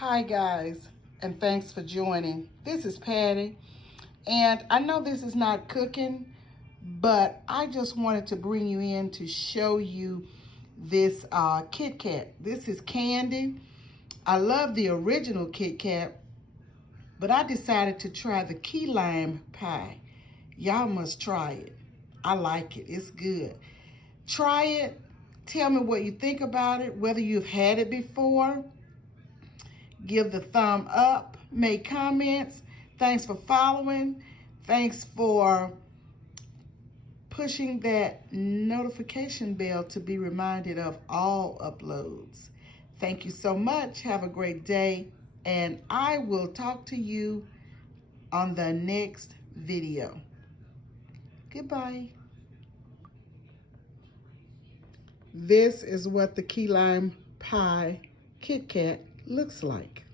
Hi guys, and thanks for joining. This is Patty, and I know this is not cooking, but I just wanted to bring you in to show you this Kit Kat. This is candy. I love the original Kit Kat, but I decided to try the key lime pie. Y'all must try it. I like it. It's good. Try it. Tell me what you think about it, whether you've had it before. Give the thumb up, make comments. Thanks for following. Thanks for pushing that notification bell to be reminded of all uploads. Thank you so much. Have a great day, and I will talk to you on the next video. Goodbye. This is what the key lime pie Kit Kat looks like.